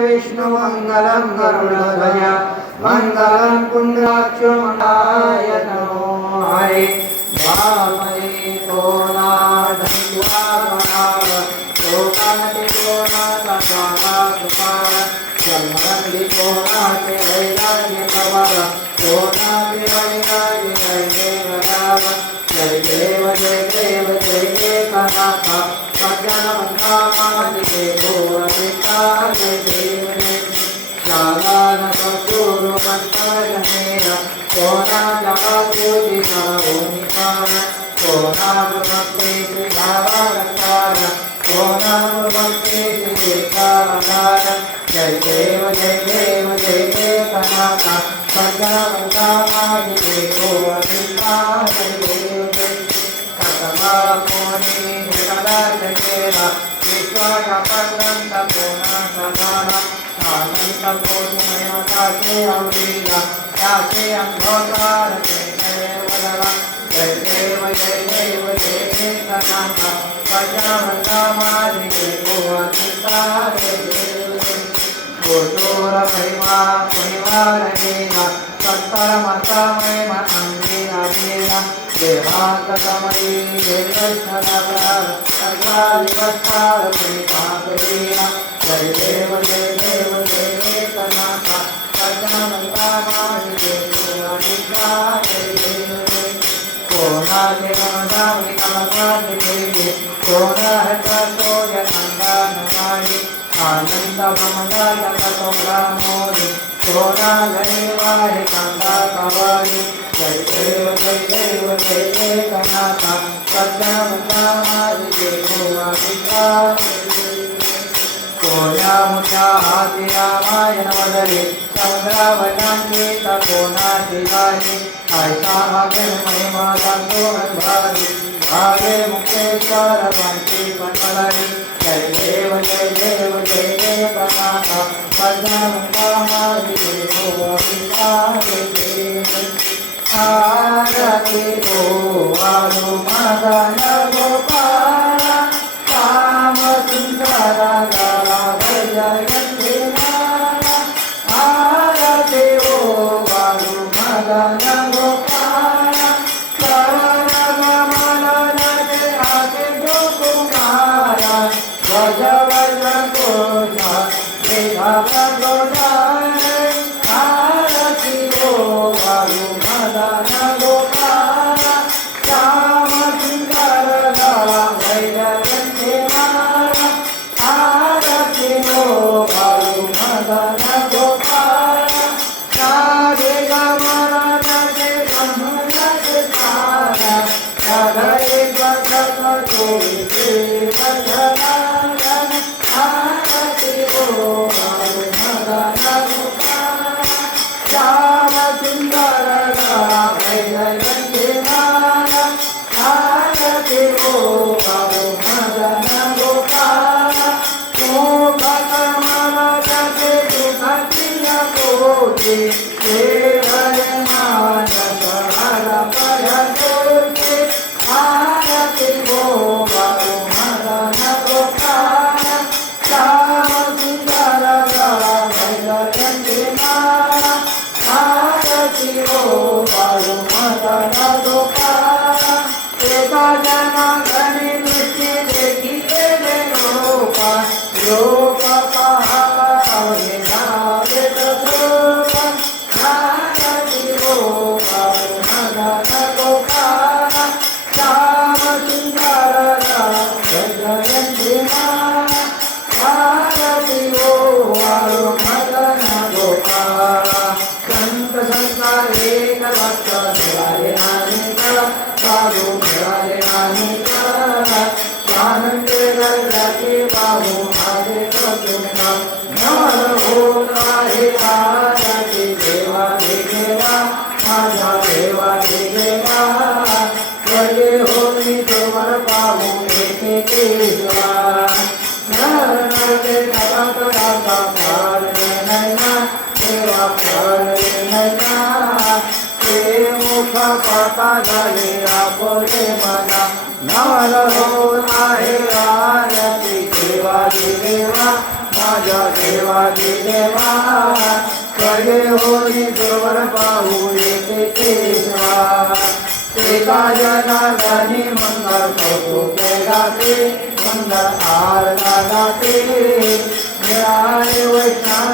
विष्णुमङ्गलं गरुडध्वज मङ्गलं पुण्ड्राक्षमाय नमो हरे वामने कोणाढ्वाकणाव लोकानि कोणाकणाकुपार जन्मरन्धि कोणाति वैराग्यकवर कोणाति वैराग्यैदेवदाव जय देव जय देव जय एकनाथ सज्जनमन्दामादिके भूरपिता जय देव शालानसद्गुरुमन्त्रजनेन कोणाजगद्योतिसभूमिकार कोणाभक्ति श्रीभावालङ्कार कोणाभक्ति श्रीकावकार जय देव जय देव जय एकनाथ सज्जनमन्दामादिके भूरपिता जय देव कथमाकोनि जगदाजकेन विश्वासपर्वन्तपूर्णसदान आनन्दकोटिमयकाशे अवलीला काशे अन्धकारते देवदव जय देव जय देव जय एकनाथ सज्जनमन्दामादिके भुवनिता जय देव गोचोरमहिमा परिवारणेन सत्तरमतमहिम अङ्गीरभेन देहान्तसमये देवैष्णवकार सर्वादिवस्कार परिपातयेन जय देव जय देव जय एकनाथ सज्जनमन्दामादिके भुवनिता जय देव कोणादिवदामि कमलादिदेवी कोणाहतोयनन्दानमायि आनन्दममदायकतो रामोरि कोणागणेवाहि कन्दाकवारि जय देव जय एकनाथ सज्जनमन्दामादिके भुवनिता कोणामुचा हातिरामायण वदरे समुद्रावनान्वित कोणाधिकारी ऐसा भाग्य महिमा संतो भारी भागे मुक्तेश्वर पंची पन्मलरी जय देव जय देव जय एकनाथ सज्जनमन्दामादिके भुवनिता जय देव आरती को आरु मदन गोपाल काम सुंदर गला जयंती माला आरती को आरु मदन गोपाल करण कमल नटे आके जो कुमार गजवर्धन को मेघाव गोदान आरती को आरु मदन गोपाल श्याम सुंदर गला जयंती माला आरती को आरु मदन गोपाल राधे गमन नटे गमन तारा राधे गगन कोविदे भजनागन आरती को आरु मदन गोपाल श्याम सुंदर गला जयंती माला आरती को आरु मदन गोपाल मोहकमल जटे दुखतिय कोटि केवल मानस हर पर जोते आरती को आरु मदन गोपाल श्याम सुंदर गला जयंती माला आरती को आरु मदन गोपाल एक जन घनी दृष्टि देखिए लोक लोक पावे नावे तत्रूप आरती को आरु मदन गोपाल श्याम सुंदर गला जयंती माला आरती को आरु मदन गोपाल संत संसार एक भक्त मिळाले नानिक साधू मिळाले नानिक आनंदे गर्जाचे पाहू माझे कौतुक नमन होत आहे आरती देवा देवा माझा देवा देवा स्वर्गे होती तोवर पाहू एकेकेश्वरा नर नरते तलाक दाता पारणे नैना देवा पारणे नैना ते मुख पाता झाले आपले मना नमन होत आहे आरती देवा देवा माझ्या देवाची देवा स्वर्गे होई जोवर पाहू येते केशवा एका जनार्दनी मंगल कौतुके गाते मंगल आरता गाते मिळाले वैष्णव